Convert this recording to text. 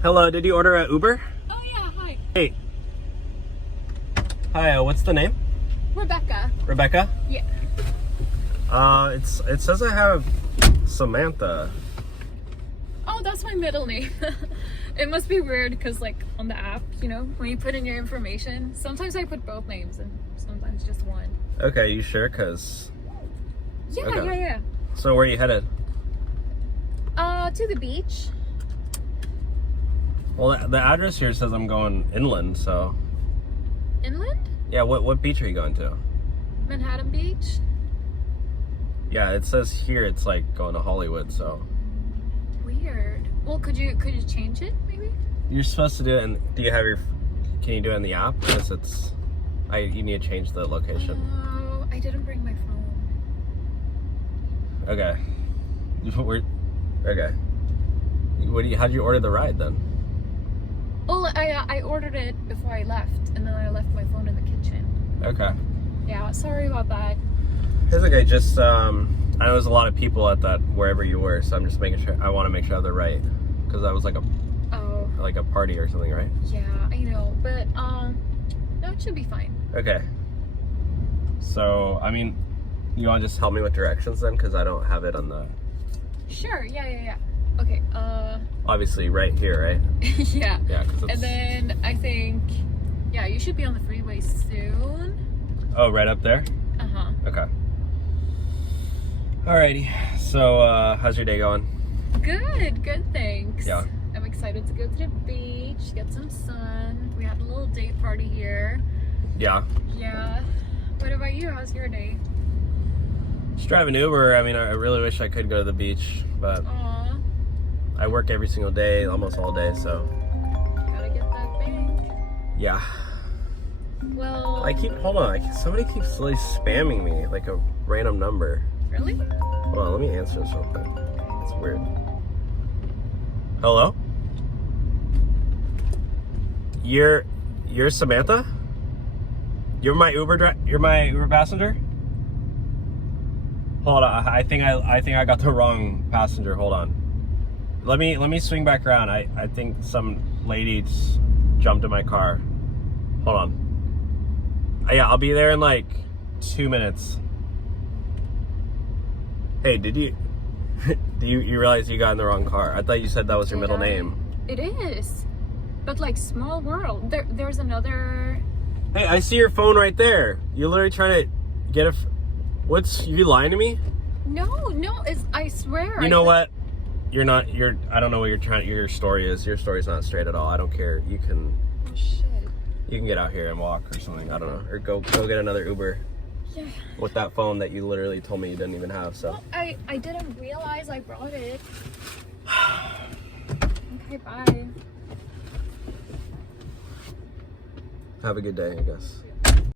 Hello, did you order an Uber? Oh yeah, hi. Hey. Hi, what's the name? Rebecca. Rebecca? Yeah. It says I have Samantha. Oh, that's my middle name. It must be weird because like on the app, you know, when you put in your information, sometimes I put both names and sometimes just one. Okay, you sure? Cause... Yeah, Okay. yeah. So where are you headed? To the beach. Well, the address here says I'm going inland, so... Inland? Yeah, what beach are you going to? Manhattan Beach? Yeah, it says here it's like going to Hollywood, so... Weird. Well, could you change it maybe? You're supposed to do it, and do you have your... Can you do it in the app? Because it's... you need to change the location. Oh, I didn't bring my phone. Okay. Okay. How'd you order the ride then? Well, I ordered it before I left, and then I left my phone in the kitchen. Okay. Yeah, sorry about that. It's okay, just, I know there's a lot of people at that, wherever you were, so I'm just making sure, I want to make sure they're right. Because that was like a party or something, right? Yeah, I know, but, no, it should be fine. Okay. So, I mean, you want to just help me with directions then? Because I don't have it on the... Sure, yeah. Okay, Obviously, right here, right? yeah. Yeah, because it's... And then, I think, yeah, you should be on the freeway soon. Oh, right up there? Uh-huh. Okay. Alrighty. So, how's your day going? Good, thanks. Yeah. I'm excited to go to the beach, get some sun. We had a little day party here. Yeah. Yeah. What about you? How's your day? Just driving Uber. I mean, I really wish I could go to the beach, but Aw. I work every single day, almost all day, so... Gotta get that bank. Yeah. Well... Hold on, somebody keeps like spamming me, like a random number. Really? Hold on, let me answer this real quick. It's weird. Hello? You're Samantha? You're my Uber passenger? Hold on, I think I got the wrong passenger. Hold on. Let me swing back around. I think some lady just jumped in my car. Hold on. Yeah, I'll be there in like 2 minutes. Hey, did you you realize you got in the wrong car? I thought you said that was your middle name. It is. But like small world. There's another... Hey, I see your phone right there. You're literally trying to get you lying to me? No, I swear. You know what? I don't know what your story is. Your story's not straight at all. I don't care. You can... Oh, shit. You can get out here and walk or something. I don't know. Or go get another Uber. Yeah. With that phone that you literally told me you didn't even have, so. Well, I didn't realize I brought it. Okay, bye. Have a good day, I guess.